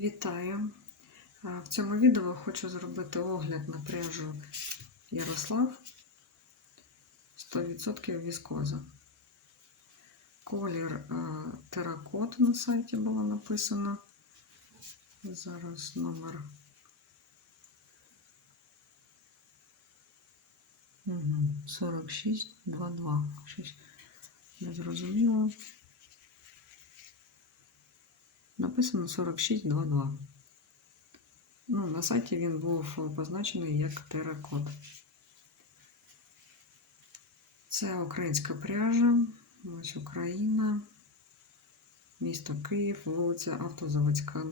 Вітаю! В цьому відео хочу зробити огляд на пряжу Ярослав 100% віскоза. Колір теракот на сайті було написано. Зараз номер. Угу. 4622. Щось не зрозуміло. Написано 4622. Ну, на сайті він був позначений як теракот. Це українська пряжа. Ось Україна. Місто Київ, вулиця Автозаводська.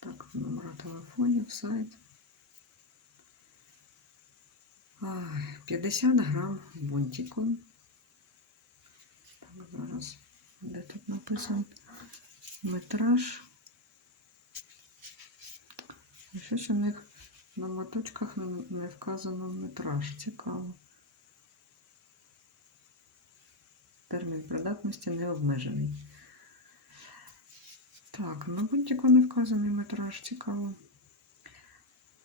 Так, номера телефонів, сайт. 50 грам бунтику. Так, зараз. Де тут написано метраж? І Щось у них на моточках не- вказано метраж. Цікаво. Термін придатності не обмежений. Так, на бунтику не вказаний метраж, цікаво.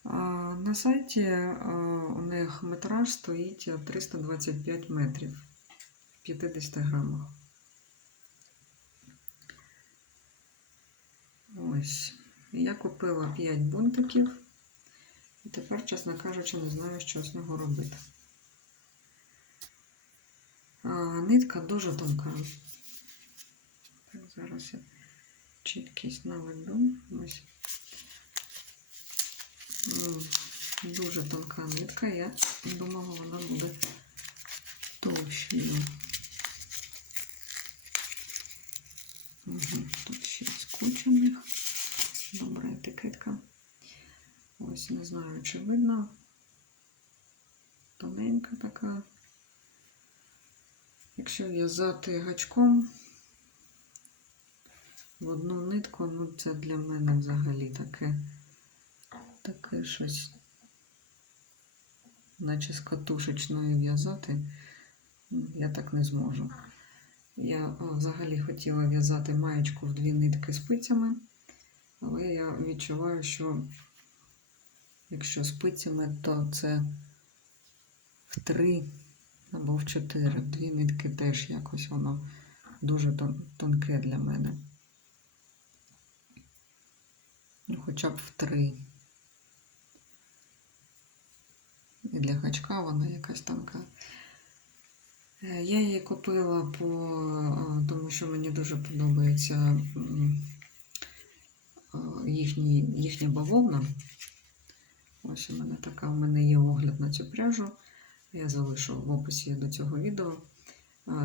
А, на сайті а, у них метраж стоїть 325 метрів в 50 грамах. Ось. Я купила 5 бунтиків. І тепер, чесно кажучи, не знаю, що з нього робити. А, нитка дуже тонка. Так, зараз я чіткість наведу. Ось. Дуже тонка нитка. Я думала, вона буде товщою. Угу. Тут ще скучених. Добра етикетка. Ось не знаю, чи видно. Тоненька така. Якщо в'язати гачком в одну нитку, ну це для мене взагалі таке, таке щось, наче з катушечною в'язати, ну, я так не зможу. Я взагалі хотіла в'язати маєчку в дві нитки спицями, але я відчуваю, що якщо спицями, то це в три або в чотири. Дві нитки теж якось воно дуже тонке для мене. Ну, хоча б в три. І для гачка вона якась тонка. Е, Я її купила по, е, тому що мені дуже подобається е, їхні, їхня бавовна. Ось у мене така, у мене є огляд на цю пряжу. Я залишу в описі до цього відео.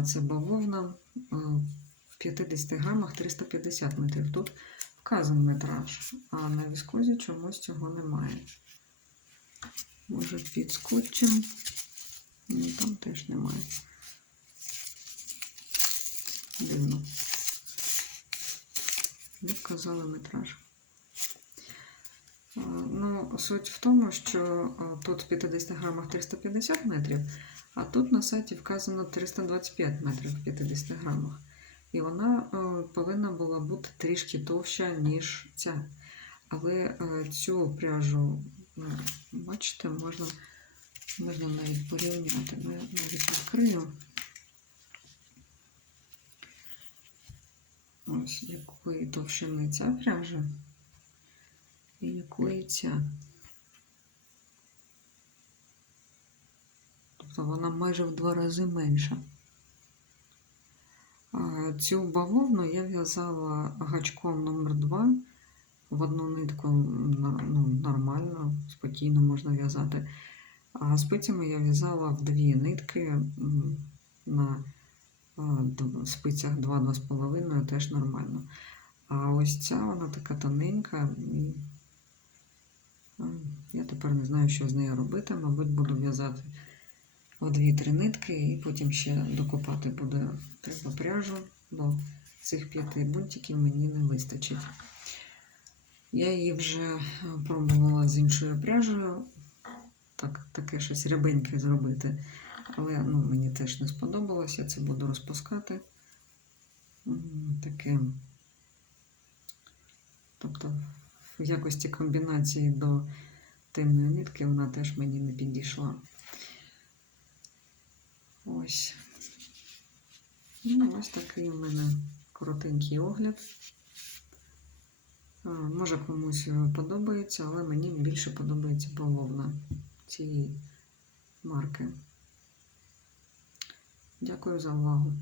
Це бавовна в 50 грамах 350 метрів. Тут вказаний метраж, а на віскозі чомусь цього немає. Може під скотчем. Ні, там теж немає. Дивно. Не вказали метраж. Суть в тому, що тут в 50 грамах 350 метрів, а тут на сайті вказано 325 метрів в 50 грамах. І вона е, повинна була бути трішки товща, ніж ця. Але е, цю пряжу, ну, бачите, можна, можна навіть порівняти. Я навіть відкрию. Ось якої товщини ця пряжа і якої ця. Тобто вона майже в два рази менша. Цю бавовну я в'язала гачком номер 2 в одну нитку ну, нормально, спокійно можна в'язати. А спицями я в'язала в дві нитки на спицях 2-2,5 теж нормально. А ось ця вона така тоненька. Я тепер не знаю, що з нею робити. Мабуть, буду в'язати в дві-три нитки і потім ще докопати буде треба пряжу, бо цих п'яти бунтиків мені не вистачить. Я її вже е, пробувала з іншою пряжею. Так, таке щось рябеньке зробити. Але ну, мені теж не сподобалось, я це буду розпускати. Таке Тобто в якості комбінації до темної нитки вона теж мені не підійшла. Ось. Ну, ось такий у мене коротенький огляд. Може комусь подобається, але мені більше подобається бавовна цієї марки. Дякую за увагу.